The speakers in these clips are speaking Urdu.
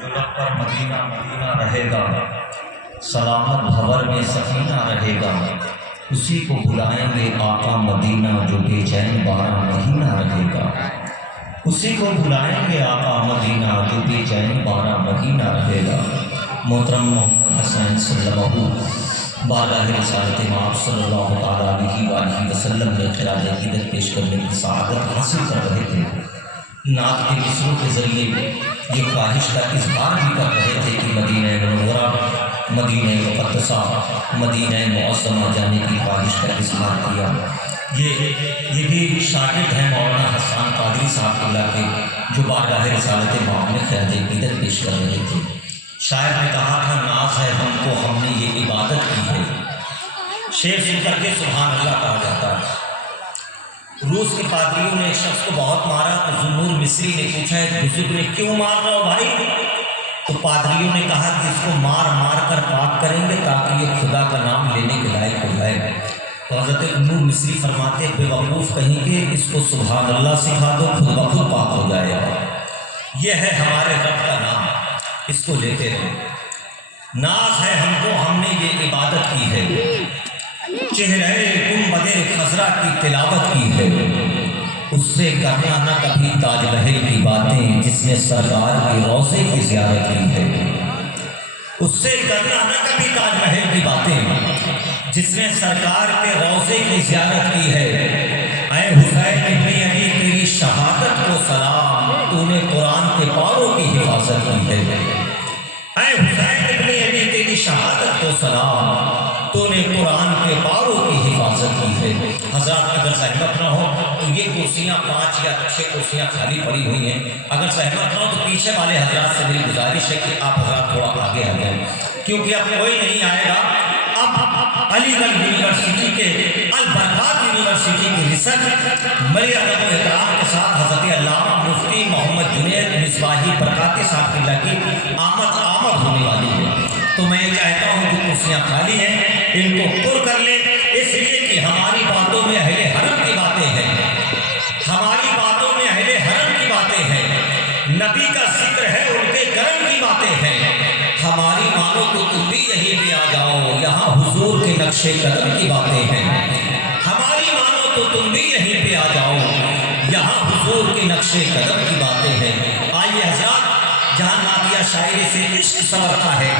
جو لب پر مدینہ مدینہ رہے گا، سلامت بھور میں سفینہ رہے گا، اسی کو بلائیں گے آقا مدینہ جو بے چین 12 مہینہ رہے گا، اسی کو بلائیں گے آقا مدینہ جو بے چین 12 مہینہ رہے گا۔ محترم محمد حسین صلی اللہ علیہ وسلم بالغ رسالت مآب صلی اللہ تعالیٰ علیہ وآلہ وسلم نے خراج عقیدت پیش کرنے کی سعادت حاصل کر رہے تھے۔ نعت کے مصروں کے ذریعے یہ خواہش کا اظہار بھی کر رہے تھے کہ مدینہ منورہ، مدینہ مقدسہ، مدینہ معظمہ جانے کی خواہش کا اظہار کیا۔ یہ بھی شاگرد ہیں مولانا حسان قادری صاحب اللہ کے، جو بارگاہ رسالت مآب میں خراج عقیدت پیش کر رہے تھے۔ شاعر نے کہا تھا ناز ہے ہم کو ہم نے یہ عبادت کی ہے، شعر سن کر کے سبحان اللہ کہا جاتا ہے۔ روس کے پادریوں نے ایک شخص کو بہت مارا تو ذوالنور مصری نے پوچھا ہے بزرگ نے کیوں مار رہا ہو بھائی؟ تو پادریوں نے کہا کہ اس کو مار مار کر پاک کریں گے تاکہ یہ خدا کا نام لینے کے لائق ہو جائے۔ تو حضرت ذوالنور مصری فرماتے بے وقوف کہیں گے اس کو سبحان اللہ سکھا دو خود بخود پاک ہو جائے گا۔ یہ ہے ہمارے رب کا نام، اس کو لیتے رہو۔ ناز ہے ہم کو ہم نے یہ عبادت کی ہے، چہرہ گنبد خضرا کی تلاوت کی ہے، اس سے کرنا نہ کبھی تاج محل کی باتیں جس نے سرکار کے روضے کی زیارت کی ہے، اس سے کرنا نہ کبھی تاج محل کی باتیں جس نے سرکار کے روضے کی زیارت کی ہے۔ اے حسین ابن علی تیری شہادت کو سلام، تو نے قرآن کے پاروں کی حفاظت کی ہے۔ اے حسین ابن علی تیری شہادت کو سلام، تو نے قرآن کے پاروں کی حفاظت کی ہے۔ حضرات اگر سہمت نہ ہو تو یہ کرسیاں 5 یا 6 کرسیاں خالی پڑی ہوئی ہیں، اگر سہمت نہ ہو تو پیچھے والے حضرات سے میری گزارش ہے کہ آپ حضرات تھوڑا آگے آ جائیں، کیونکہ اب کوئی نہیں آئے گا۔ اب علی گڑھ یونیورسٹی کے البرکات یونیورسٹی کی ریسرچ بڑے ادب و احترام کے ساتھ حضرت علامہ مفتی محمد جنید مصباحی برکاتی صاحب اللہ کی آمد ہونے والی ہے، تو میں یہ چاہتا ہوں کہ کرسیاں خالی ہیں ان کو پر کر لیں، اس لیے کہ ہماری باتوں میں اہل حرم کی باتیں ہیں، ہماری باتوں میں اہل حرم کی باتیں ہیں، نبی کا ذکر ہے ان کے کرم کی باتیں ہیں۔ ہماری مانو تو تم بھی یہیں پہ آ جاؤ، یہاں حضور کے نقش قدم کی باتیں ہیں، ہماری مانو تو تم بھی یہیں پہ آ جاؤ، یہاں حضور کے نقش قدم کی باتیں ہیں۔ آئیے حضرات، جہاں نعتیہ شاعری سے عشق سنورتا ہے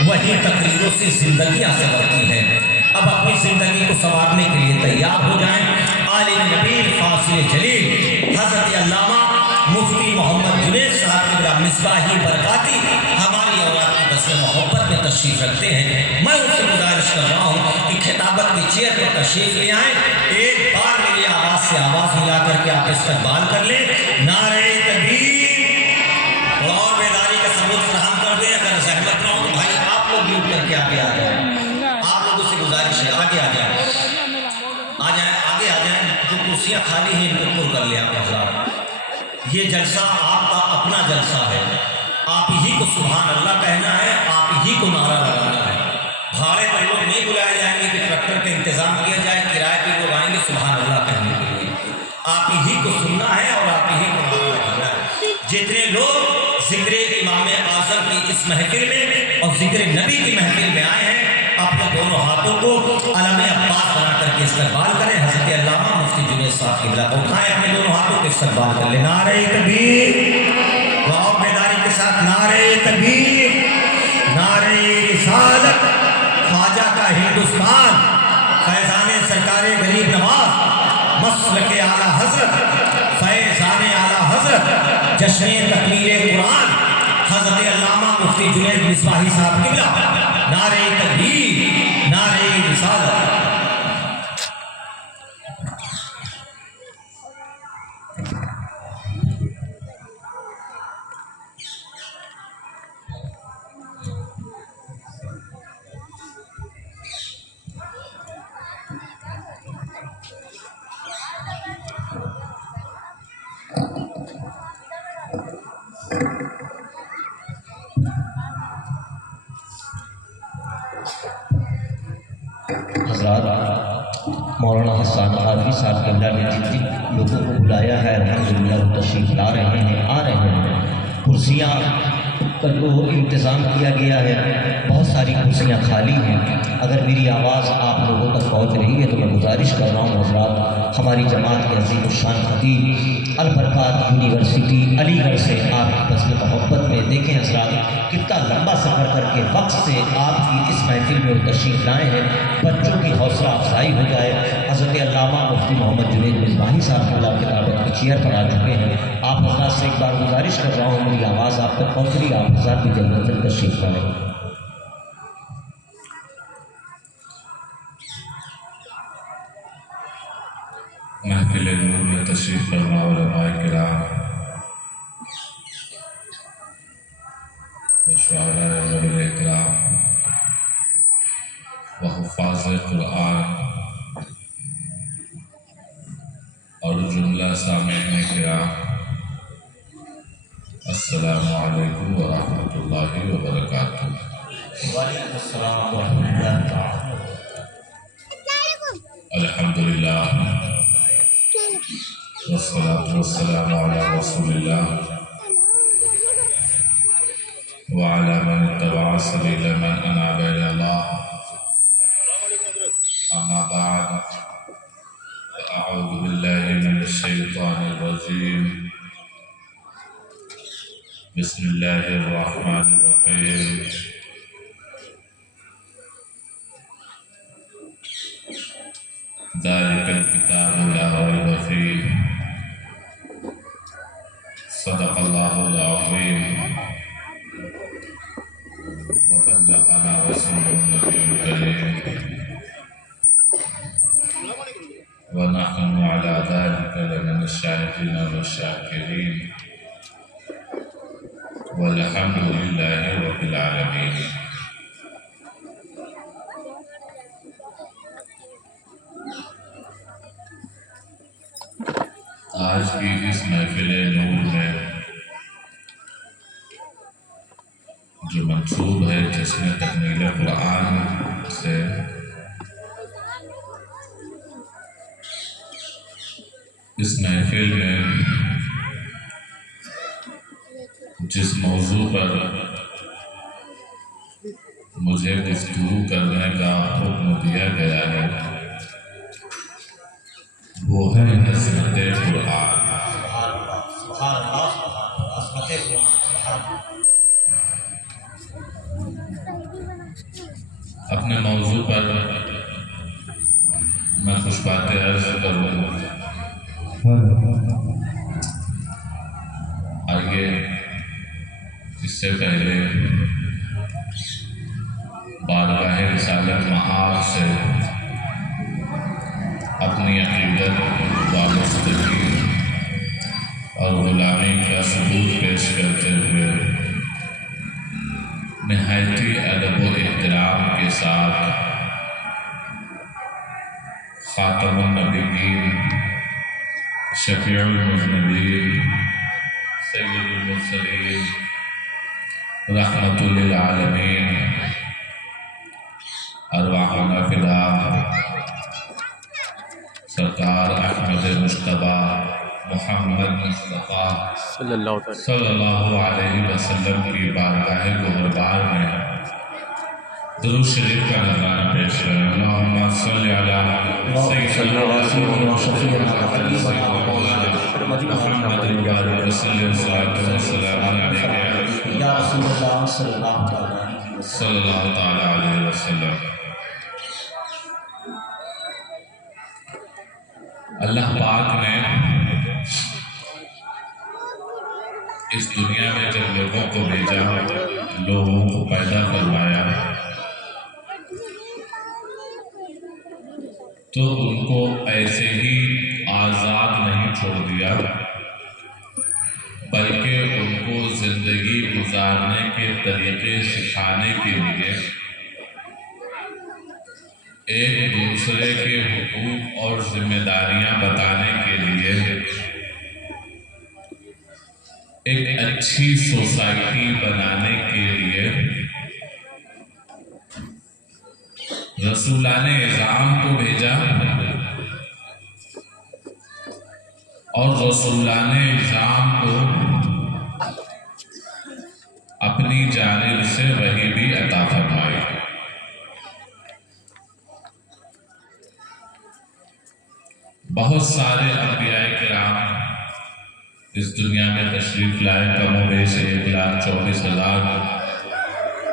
وہی تقریروں سے زندگیاں سنورتی ہیں۔ اب اپنی زندگی کو سنوارنے کے لیے تیار ہو جائیں۔ عالم نبیل فاضل جلیل حضرت علامہ مفتی محمد جنید صاحب قبلہ مصباحی برکاتی ہماری اولاد کی بس محبت میں تشریف رکھتے ہیں۔ میں ان سے گزارش کر رہا ہوں کہ خطابت کی چیئر پر تشریف لے آئیں، ایک بار میری آواز سے آواز ملا کر کے آپ استقبال کر لیں۔ نعرہ تکبیر اور بیداری کا ثبوت فراہم کر دیں۔ اگر زحمت نہ ہو تو بھائی آپ لوگ بھی اٹھ کر کے آگے آ جائیں، آپ لوگوں سے گزارش ہے آگے آ جائیں، آگے آ جائیں، جو کرسیاں خالی ہیں ان کو پر کر لیں آپ حضرات۔ یہ جلسہ آپ کا اپنا جلسہ ہے، آپ ہی کو سبحان اللہ کہنا ہے، آپ ہی کو نعرہ لگانا ہے۔ بھاڑے پر لوگ نہیں بلائے جائیں گے کہ ٹریکٹر کا انتظام کیا جائے، کرائے پہ لوگ آئیں گے سبحان اللہ کہنے کے لیے، آپ ہی کو سننا ہے اور آپ ہی کو نعرہ لگانا ہے۔ جتنے لوگ ذکر امام اعظم کی اس محفل میں اور ذکر نبی کی محفل میں آئے ہیں، اپنے دونوں ہاتھوں کو علم عباس بنا کر کے استقبال کریں۔ حضرت علامہ مفتی جنید صاحب قبلہ کو اٹھائیں، اپنے دونوں ہاتھوں کو استقبال کر لیں۔ نعرہ تکبیر اور بیداری کے ساتھ نعرہ تکبیر، نعرہ رسالت، خواجہ کا ہندوستان، فیضان سرکار غریب نواز، مسلک اعلیٰ حضرت، فیضان اعلیٰ حضرت، جشن تکمیل قرآن حضرت علامہ مفتی جنید مصباحی صاحب قبلہ، نعرہ تکبیر، نعرہ رسالت۔ حضرات، مولانا حسان قادری صاحب کے اللہ نے جتنی لوگوں کو بلایا ہے الحمدللہ وہ تشریف لا رہے ہیں، آ رہے ہیں۔ کرسیاں کا جو انتظام کیا گیا ہے، بہت ساری کرسیاں خالی ہیں۔ اگر میری آواز آپ لوگوں تک پہنچ رہی ہے تو میں گزارش کر رہا ہوں حضرات، ہماری جماعت کے عظیم الشان خطیب البرکات یونیورسٹی علی گڑھ سے آپ کی بذل محبت میں دیکھیں حضرات کتنا لمبا سفر کر کے وقت سے آپ کی اس محفل میں وہ تشریف لائے ہیں، بچوں کی حوصلہ افزائی ہو جائے۔ حضرت علامہ مفتی محمد جنید مصباحی صاحب اللہ کی دعوت کی چیئر پر آ چکے ہیں۔ آپ حضرات سے ایک بار گزارش کر رہا ہوں، میری آواز آپ تک پہنچ رہی ہے، آپ حضرات بھی جلد از جلد تشریف لائیں۔ محفل نور میں تشریف فرما علماء کرام و شعراء ذوی الاحترام و حفاظ قرآن اور جملہ سامعین کرام، السلام علیکم ورحمۃ اللہ وبرکاتہ۔ وعلیکم السلام ورحمۃ اللہ تعالیٰ۔ الحمدللہ والصلاة والسلام علی رسول اللہ وعلی من اتبع سبیل من اناب الی اللہ، اما بعد فاعوذ باللہ من الشیطان الرجیم، بسم اللہ الرحمن الرحیم۔ ذالک الکتاب لا ریب فیہ، صدق اللہ العظیم وبلغنا رسول النبی الکریم ونحن على ذلك لمن الشاهدين والشاکرین والحمد للہ رب العالمین۔ آج کی اس محفل نور میں جو منسوب ہے جشن تکمیل قرآن سے، اس محفل میں جس موضوع پر مجھے گفتگو کرنے کا حکم دیا گیا ہے وہ ہے عظمت قرآن۔ اپنے موضوع پر میں خوش باتیں عرض کروں، آئیے اس سے پہلے بارگاہ رسالت معاد سے اپنی عقیدت، وابستگی اور غلامی کا ثبوت پیش کرتے ہوئے نہایتی ادب و احترام کے ساتھ خاتم النبیین، شفیع المذنبین، سید المرسلین، رحمت للعالمین، ارواحنا فداء سرکار احمد مجتبیٰ محمد مصطفیٰ صلی اللہ علیہ وسلم کی بارگاہ گہربار میں درود شریف کا نذرانہ پیش کریں۔ اللہم صلی علی سیدنا محمد یا رسول اللہ صلی اللہ تعالی علیہ وسلم۔ اللہ پاک نے اس دنیا میں جب لوگوں کو بھیجا، لوگوں کو پیدا فرمایا، تو ان کو ایسے ہی آزاد نہیں چھوڑ دیا، بلکہ ان کو زندگی گزارنے کے طریقے سکھانے کے لیے، ایک دوسرے کے حقوق اور ذمہ داریاں بتانے کے لیے، ایک اچھی سوسائٹی بنانے کے لیے رسولان اعظام کو بھیجا، اور رسولان اعظام کو اپنی جانب سے وحی بھی عطا فرمائی۔ بہت سارے انبیاء کرام اس دنیا میں تشریف لائے، کم و بیش 1,24,000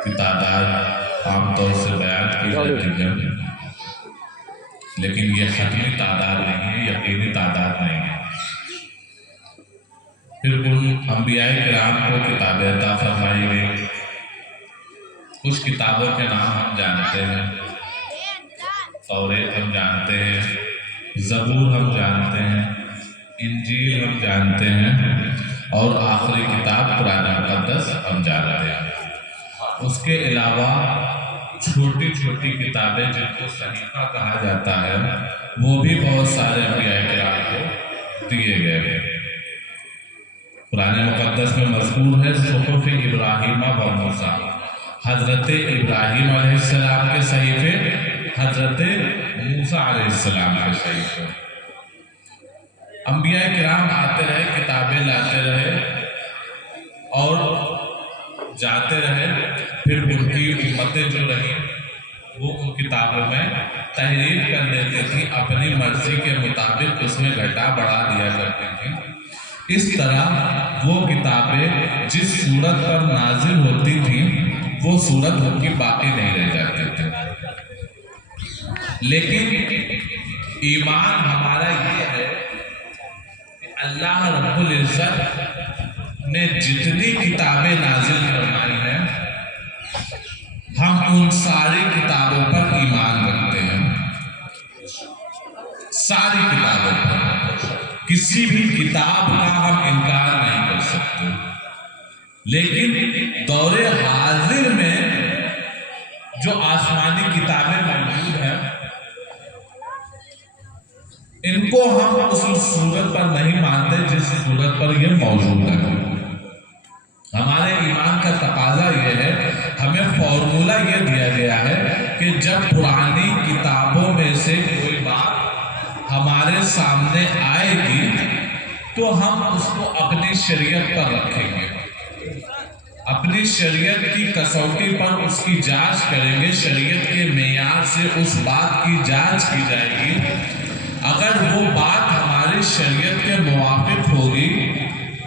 کی تعداد عام طور سے بیان کی جاتی ہے، لیکن یہ حتمی تعداد نہیں ہے، یقینی تعداد نہیں ہے۔ پھر ان انبیاء کرام کو کتابیں عطا فرمائی گئی۔ کچھ کتابوں کے نام ہم جانتے ہیں، توریت ہم جانتے ہیں، زبور ہم جانتے ہیں، انجیل ہم جانتے ہیں، اور آخری کتاب قرآن مقدس ہم جانتے ہیں۔ اس کے علاوہ چھوٹی چھوٹی کتابیں جن کو صحیفہ کہا جاتا ہے، وہ بھی بہت سارے انبیاء کرام کو دیے گئے ہیں۔ قرآن مقدس میں مذکور ہے صحف ابراہیم و موسیٰ، حضرت ابراہیم علیہ السلام کے صحیفے، حضرت موسیٰ علیہ السلام کے صحیفے۔ انبیاء کرام آتے رہے، کتابیں لاتے رہے اور جاتے رہے، پھر ان کی امتیں جو رہیں وہ ان کتابوں میں تحریر کر دیتی تھی، اپنی مرضی کے مطابق اس میں گھٹا بڑھا دیا کرتی تھی۔ اس طرح وہ کتابیں جس صورت پر نازل ہوتی تھیں وہ صورت ان کی باقی نہیں رہ جاتی تھی۔ لیکن ایمان ہمارا یہ ہے کہ اللہ رب العزت نے جتنی کتابیں نازل فرمائی ہیں، ہم ان ساری کتابوں پر ایمان رکھتے ہیں، ساری کتابوں پر۔ کسی بھی کتاب کا ہم انکار نہیں کر سکتے، لیکن دور حاضر میں جو آسمانی کتابیں موجود ہیں ان کو ہم اس صورت پر نہیں مانتے جس صورت پر یہ موجود ہے۔ ہمارے ایمان کا تقاضا یہ ہے، ہمیں فارمولہ یہ دیا گیا ہے کہ جب پرانی کتابوں میں سے کوئی بات ہمارے سامنے آئے گی تو ہم اس کو اپنی شریعت پر رکھیں گے، اپنی شریعت کی کسوٹی پر اس کی جانچ کریں گے، شریعت کے معیار سے اس بات کی جانچ کی جائے گی۔ اگر وہ بات ہماری شریعت کے موافق ہوگی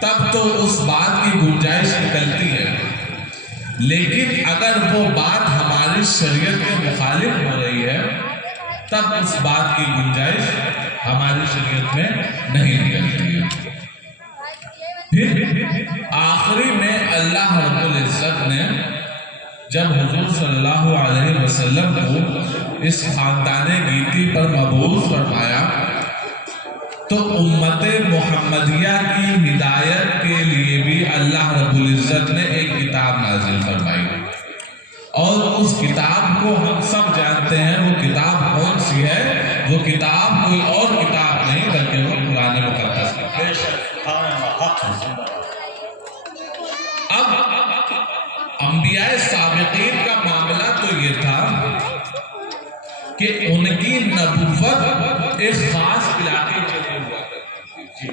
تب تو اس بات کی گنجائش نکلتی ہے، لیکن اگر وہ بات ہماری شریعت کے مخالف ہو رہی ہے تب اس بات کی گنجائش ہماری شریعت میں نہیں نکلتی ہے۔ پھر آخری میں اللہ رب العزت نے جب حضور صلی اللہ علیہ وسلم کو اس خاندان گیتی پر مبعوث فرمایا تو امت محمدیہ کی ہدایت کے لیے بھی اللہ رب العزت نے ایک کتاب نازل فرمائی، اور اس کتاب کو ہم سب جانتے ہیں۔ وہ کتاب کون سی ہے؟ وہ کتاب کوئی اور کتاب نہیں بلکہ وہ قرآن مقدس ہے۔ اب انبیاء سابقین کا معاملہ تو یہ تھا کہ ان کی نبوت ایک خاص علاقے کے لیے ہوا کرتی تھی۔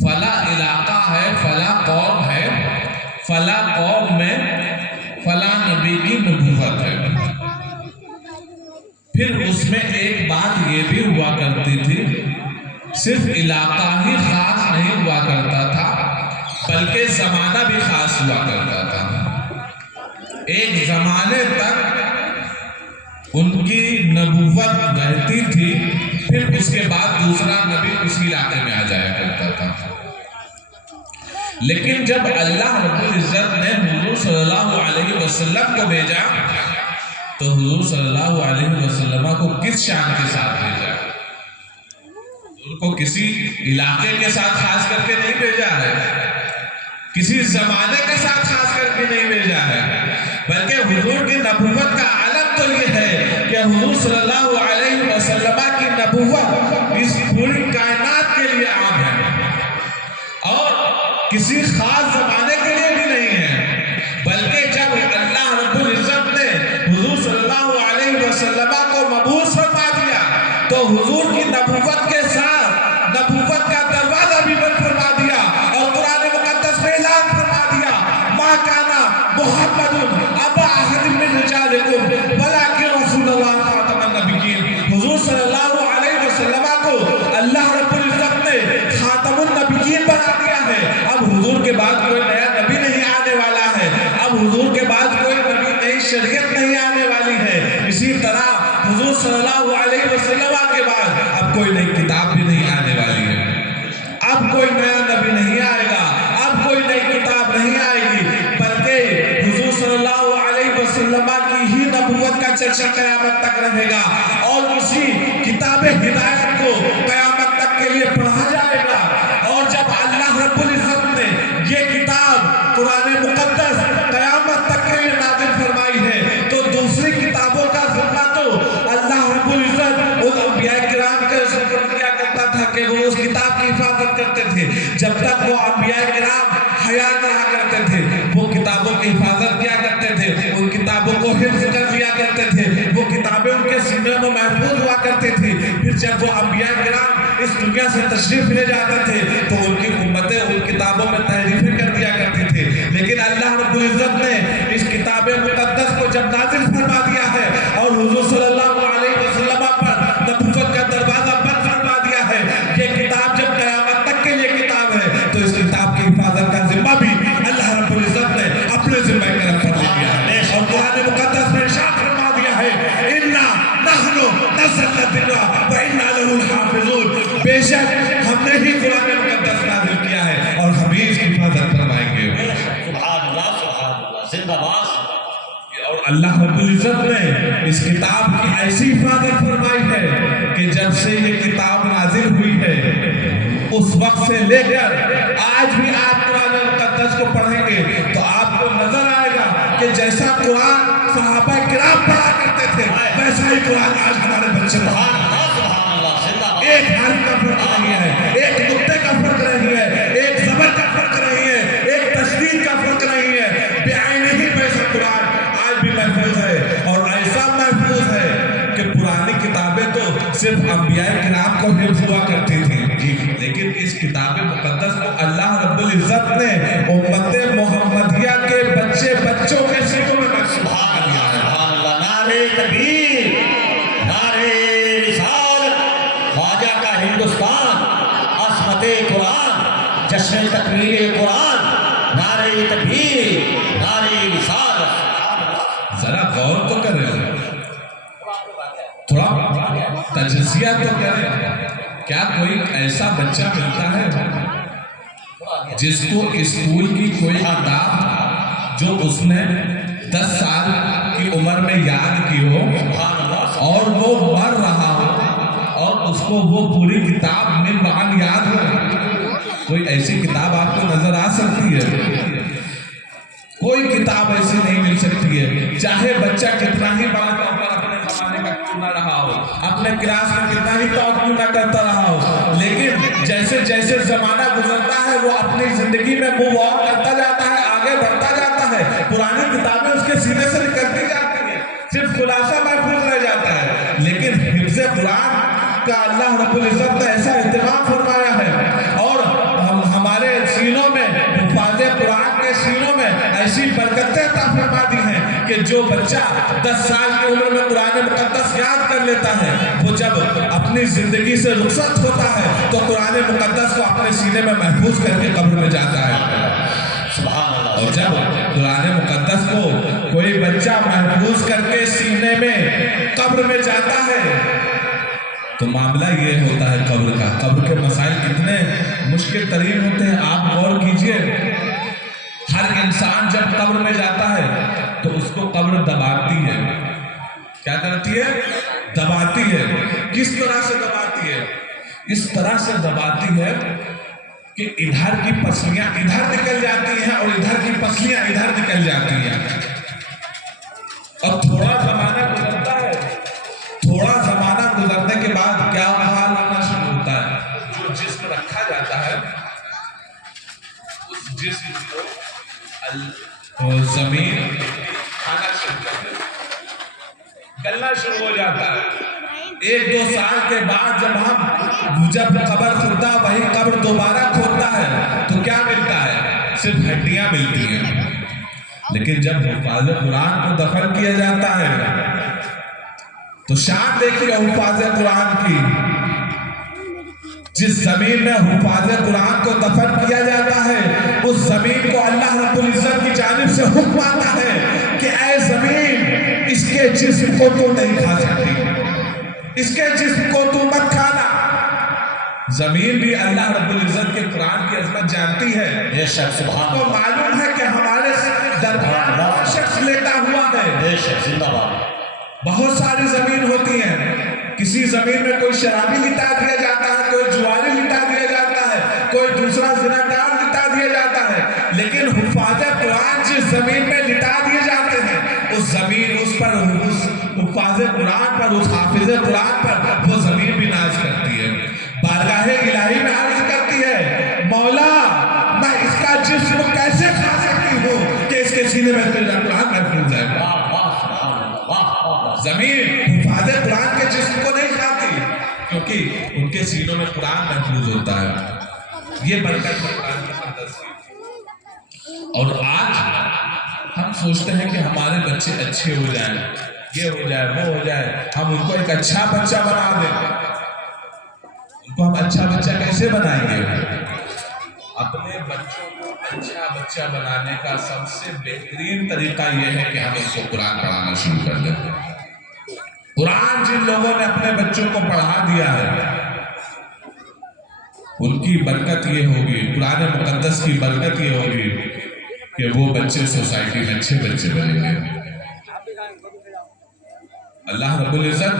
فلاں علاقہ ہے، فلاں قوم ہے، فلاں قوم میں فلاں نبی کی نبوت ہے۔ پھر اس میں ایک بات یہ بھی ہوا کرتی تھی، صرف علاقہ ہی خاص نہیں ہوا کرتا تھا بلکہ زمانہ بھی خاص ہوا کرتا تھا۔ ایک زمانے تک ان کی نبوت رہتی تھی، پھر اس کے بعد دوسرا نبی اسی علاقے میں آ جایا کرتا تھا۔ لیکن جب اللہ رب العزت نے حضور صلی اللہ علیہ وسلم کو بھیجا تو حضور صلی اللہ علیہ وسلم کو کس شان کے ساتھ بھیجا؟ حضور کو کسی علاقے کے ساتھ خاص کر کے نہیں بھیجا ہے، کسی زمانے کے ساتھ خاص کر کے نہیں بھیجا ہے، بلکہ حضور کی نبوت کا علم تو یہ ہے کہ حضور صلی اللہ علیہ وسلم کی نبوت اس پوری کائنات کے لیے عام ہے، اور کسی خاص زمانے کے لیے بھی نہیں ہے، بلکہ جب اللہ رب العزت نے حضور صلی اللہ علیہ وسلم کو مبعوث فرما دیا تو حضور کی نبوت کے ساتھ نبوت کا دروازہ بھی بند فرما دیا، اور قرآن مقدس میں اعلان فرما دیا محمد ابا احد من رجالکم ولکن رسول اللہ خاتم النبیین، حضور صلی اللہ علیہ وسلم کو اللہ رب العزت نے خاتم النبیین بنا دیا ہے۔ اب حضور کے بعد کوئی نیا نبی نہیں آنے والا ہے، اب حضور کے بعد کوئی نبی نئی شریعت نہیں آنے والی ہے۔ اسی طرح حضور صلی اللہ علیہ وسلم کے بعد اب کوئی نئی کتاب بھی نہیں آنے والی ہے، اب کوئی نیا نبی نہیں آئے گا، اب کوئی نئی کتاب نہیں آئے گی، بلکہ حضور صلی اللہ علیہ وسلم کی ہی نبوت کا چرچا قیامت تک رہے گا، اور اسی کتاب ہدایت کو قیامت تک کے لیے پڑھا جائے گا۔ اور جب اللہ رب العزت نے یہ کتاب قرآن مقدس قیامت تک کے لیے نازل فرمائی ہے، تو دوسری کتابوں کا ذمہ تو اللہ رب العزت ان انبیاء کرام کے سپرد کیا کرتا تھا کہ وہ اس کتاب کی حفاظت کرتے تھے۔ جب تک وہ انبیاء کرام حیات رہا کرتے تھے، وہ کتابوں کی حفاظت کیا کرتے تھے، ان کتابوں کو حفظ کر لیا کرتے تھے، وہ کتابیں ان کے سینے میں محفوظ ہوا کرتی تھی۔ پھر جب وہ انبیاء کرام اس دنیا سے تشریف لے جاتے تھے تو ان کی امتیں ان کتابوں میں تحریفیں کر دیا کرتی تھی، لیکن اللہ رب العزت نے اس کتاب مقدس کو جب نازل فرما دیا ہے اور حضور صلی اللہ علیہ وسلم پر نبوت کا دروازہ بند فرما دیا ہے، یہ کتاب جب قیامت تک کے لیے کتاب ہے تو اس کتاب کی حفاظت کا ذمہ بھی اللہ رب العزت نے اپنے ذمہ کرم فرما دیا ہے۔ اور قرآن مقدس میں ارشاد فرما دیا ہے اِنَّا نَحْنُ نَزَّلْنَا الذِّكْرَ وَإِنَّا لَهُ لَحَافِظُونَ، بے شک ہم نے ہی قرآن مقدس نازل کیا ہے اور ہم ہی اس کی حفاظت فرمائیں گے۔ سبحان اللہ زندہ باد۔ اور اللہ رب العزت نے اس کتاب کی ایسی حفاظت فرمائی ہے کہ جب سے یہ کتاب نازل ہوئی ہے اس وقت سے لے کر آج بھی آپ قرآن مقدس کو پڑھیں گے تو آپ کو نظر آئے گا کہ جیسا قرآن صحابہ کرام پڑھا کرتے تھے ویسا ہی قرآن آج ہمارے بچے پڑھا۔ ایک حرف کا فرق نہیں ہے، ایک نقطے کا فرق نہیں ہے، ایک زبر کا فرق نہیں ہے، ایک تشدید کا فرق نہیں ہے، بعینہ ہی ویسا قرآن آج بھی محفوظ ہے، اور ایسا محفوظ ہے کہ پرانی کتابیں تو صرف انبیاء کرام کو حفظ ہوا کرتی تھیں، لیکن اس کتاب مقدس کو اللہ رب العزت نے امت محمدیہ کے بچے بچوں کے سینوں میں محفوظ کر دیا ہے۔ سبحان اللہ، نعرہ تکبیر، نعرہ رسالت، خواجہ کا ہندوستان، عصمت قرآن، جشن تکمیل قرآن، نعرہ تکبیر، نعرہ رسالت۔ ذرا غور تو کریں، تھوڑا تجزیہ تو کریں، کیا کوئی ایسا بچہ ملتا ہے جس کو اسکول کی کوئی کتاب جو اس نے 10 سال کی عمر میں یاد کی ہو اور وہ مر رہا ہو اور اس کو وہ پوری کتاب من یاد ہو؟ کوئی ایسی کتاب آپ کو نظر آ سکتی ہے؟ کوئی کتاب ایسی نہیں مل سکتی ہے، چاہے بچہ کتنا ہی بڑا ٹاپر اپنے زمانے کا کیوں نہ رہا ہو، اپنے کلاس میں کتنا ہی ٹاپ کیوں نہ کرتا رہا ہو، لیکن جیسے جیسے زمانہ گزرتا ہے وہ اپنی زندگی میں موو آن کرتا جاتا ہے، آگے بڑھتا جاتا ہے، پرانی کتابیں اس کے سینے سے نکلتی جاتی ہیں، صرف خلاصہ محفوظ رہ جاتا ہے، لیکن حفظ قرآن کا اللہ رب العزت نے ایسا اہتمام فرمایا ہے اور ہمارے سینوں میں حفاظ قرآن کے سینوں میں ایسی برکتیں عطا فرما دی ہیں کہ جو بچہ 10 سال کی عمر میں قرآن مقدس یاد کر لیتا ہے وہ جب اپنی زندگی سے رخصت ہوتا ہے تو قرآن مقدس کو اپنے سینے میں محفوظ کر کے قبر میں جاتا ہے۔ سبحان اللہ۔ اور جب قرآن مقدس کو کوئی بچہ محفوظ کر کے سینے میں قبر میں جاتا ہے تو معاملہ یہ ہوتا ہے قبر کا۔ قبر کے مسائل کتنے مشکل ترین ہوتے ہیں، آپ غور کیجئے، ہر انسان جب قبر میں جاتا ہے تو اس کو قبر دباتی ہے۔ کیا کرتی ہے؟ دباتی ہے۔ کس طرح سے دباتی ہے؟ اس طرح سے دباتی ہے کہ ادھر کی پسلیاں ادھر نکل جاتی ہیں اور ادھر کی پسلیاں ادھر نکل جاتی ہیں۔ اب تھوڑا زمانہ گزرتا ہے، تھوڑا زمانہ گزرنے کے بعد کیا حال ہونا شروع ہوتا ہے؟ جو جسم رکھا جاتا ہے اس جسم کو زمین کھانا شروع کر دیتی ہے، گلنا شروع ہو جاتا ہے۔ 1-2 سال کے بعد جب قبر کھلتا وہی قبر دوبارہ کھولتا ہے تو کیا ملتا ہے؟ صرف ہڈیاں ملتی ہیں۔ لیکن جب حفاظ قرآن کو دفن کیا جاتا ہے تو شان دیکھیے حفاظ قرآن کی. جس زمین میں حفاظ قرآن کو دفن کیا جاتا ہے اس زمین کو اللہ رب العزت کی جانب سے حکم آتا ہے کہ اے زمین اس کے جسم کو تو نہیں کھا سکتی، اس کے جسم کو تو مت کھانا. زمین بھی اللہ رب العزت کے قرآن کی عظمت جانتی ہے. بے شک سبحان تو اللہ. معلوم ہے کہ ہمارے درمیان بہت شخص لیٹا ہوا ہے. بے شک زندہ باد. بہت ساری زمین ہوتی ہیں. کسی زمین میں کوئی شرابی لٹا دیا جاتا ہے، کوئی جواری لٹا دیا جاتا ہے، کوئی دوسرا زناکار لٹا دیا جاتا ہے. لیکن حفاظ قرآن جس زمین میں لٹا دیے جاتے ہیں اس زمین اس پر، اس حفاظ قرآن پر، اس حافظ قرآن پر وہ زمین بھی ناز کرتی ہے. بارگاہ الہی میں عرض کرتی ہے مولا میں اس کا جسم کیسے کھا سکتی ہوں کہ اس کے سینے میں تیرا قرآن محفوظ ہے. زمین حفاظ قرآن کے جسم کو نہیں کھاتی کیونکہ ان کے سینوں میں قرآن محفوظ ہوتا ہے. یہ برکت ہے قرآن کی مقدس کی. اور آج ہم سوچتے ہیں کہ ہمارے بچے اچھے ہو جائیں، یہ ہو جائے وہ ہو جائے، ہم ان کو ایک اچھا بچہ بنا دیں. ان کو ہم اچھا بچہ کیسے بنائیں گے؟ اپنے بچوں کو اچھا بچہ بنانے کا سب سے بہترین طریقہ یہ ہے کہ ہم اس کو قرآن پڑھانا شروع کر دیں. قرآن جن لوگوں نے اپنے بچوں کو پڑھا دیا ہے ان کی برکت یہ ہوگی، قرآن مقدس کی برکت یہ ہوگی کہ وہ بچے سوسائٹی میں اچھے بچے بنیں گے. اللہ رب العزت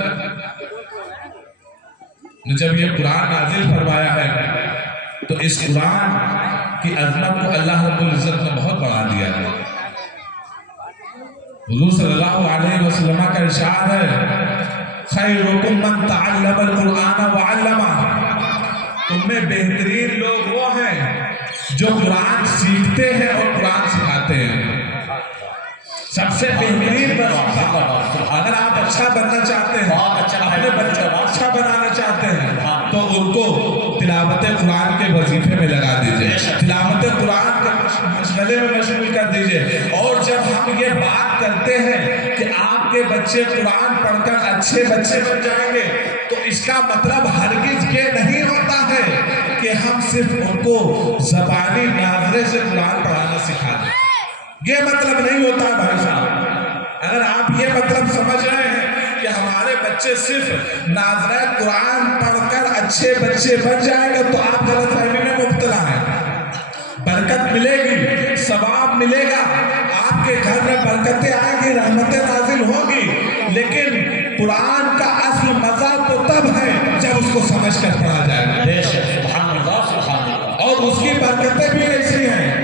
نے جب یہ قرآن نازل فرمایا ہے تو اس قرآن کی عظمت کو اللہ رب العزت نے بہت بڑھا دیا ہے. حضور صلی اللہ علیہ وسلم کا ارشاد ہے خیرکم من تعلم القرآن وعلمہ. تم میں بہترین لوگ وہ ہیں جو قرآن سیکھتے ہیں اور قرآن سکھاتے ہیں. سب سے بہترین اگر آپ اچھا بننا چاہتے ہیں، اپنے بچوں کو اچھا بنانا چاہتے ہیں تو ان کو تلاوت قرآن کے وظیفے میں لگا دیجئے، تلاوت قرآن کے مشغلے میں مشغول کر دیجئے. اور جب ہم یہ بات کرتے ہیں کہ آپ کے بچے قرآن پڑھ کر اچھے بچے بن جائیں گے تو اس کا مطلب ہرگز یہ نہیں ہوتا ہے کہ ہم صرف ان کو زبانی ناظرے سے قرآن پڑھانا سکھا دیں. یہ مطلب نہیں ہوتا بھائی صاحب. اگر آپ یہ مطلب سمجھ رہے ہیں کہ ہمارے بچے صرف ناظرہ قرآن پڑھ کر اچھے بچے بن جائیں گے تو آپ غلط فہمی میں مبتلا ہیں. برکت ملے گی، ثواب ملے گا، آپ کے گھر میں برکتیں آئیں گی، رحمتیں نازل ہوگی، لیکن قرآن کا اصل مزہ تو تب ہے جب اس کو سمجھ کر پڑھا جائے گا. بے شک سبحان اللہ سبحان اللہ. اور اس کی برکتیں بھی ایسی ہیں.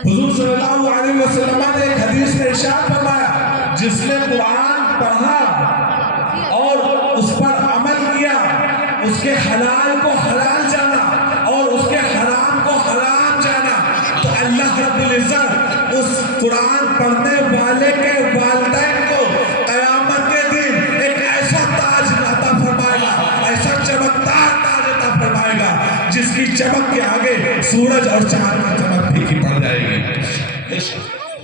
حضور صلی اللہ علیہ وسلم نے ایک حدیث میں ارشاد فرمایا جس نے قرآن پڑھا اور اس پر عمل کیا اس کے حلال کو حلال جانا اور اس کے حرام کو حرام جانا تو اللہ رب العزت اس قرآن پڑھنے والے کے والدین کو قیامت کے دن ایک ایسا تاج عطا فرمائے گا، ایسا چمکدار تاج عطا فرمائے گا جس کی چمک کے آگے سورج اور چاند کی چمک پھیکی پڑ جائے گی.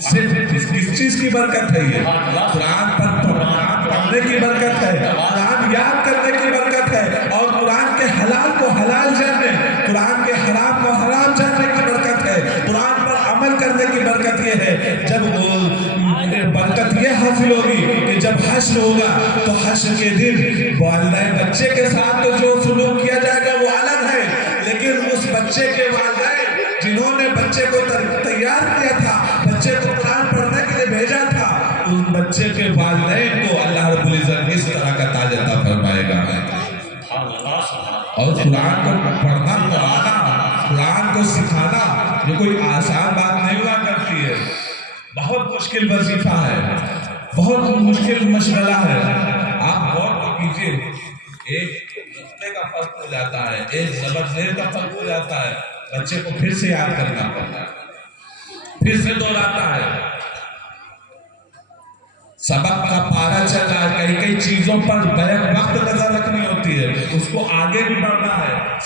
صرف کس چیز کی برکت ہے؟ یہ قرآن پڑھنے کی برکت ہے، قرآن یاد کرنے کی برکت ہے، اور قرآن کے حلال کو حلال جاننے، قرآن کے حرام کو حرام جاننے کی برکت ہے، قرآن پر عمل کرنے کی برکت یہ ہے. جب برکت یہ حاصل ہوگی کہ جب حشر ہوگا تو حشر کے دن والدین بچے کے ساتھ تو جو سلوک کیا جائے گا وہ الگ ہے، لیکن اس بچے کے والدین جنہوں نے بچے کو تیار کیا تھا، بچے کو قرآن پڑھنے کے لیے بھیجا تھا، اس بچے کے والدین کو اللہ رب العزت اس طرح کا تاج عطا فرمائے گا. اور قرآن کو پڑھنا، قرآن کو سکھانا یہ کوئی آسان بات نہیں ہوا کرتی ہے. بہت مشکل وظیفہ ہے، بہت مشکل مشغلہ ہے. آپ غور تو کیجئے، ایک نقطے کا فرق ہو جاتا ہے، ایک زبر زیر کا فرق ہو جاتا ہے، بچے کو پھر سے یاد کرنا پڑتا ہے، پھر سے دہراتا ہے. سبق کا پارا چل رہا ہے، کئی کئی چیزوں پر بیک وقت نظر رکھنی ہوتی ہے، اس کو آگے بھی بڑھنا ہے،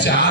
4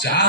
4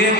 1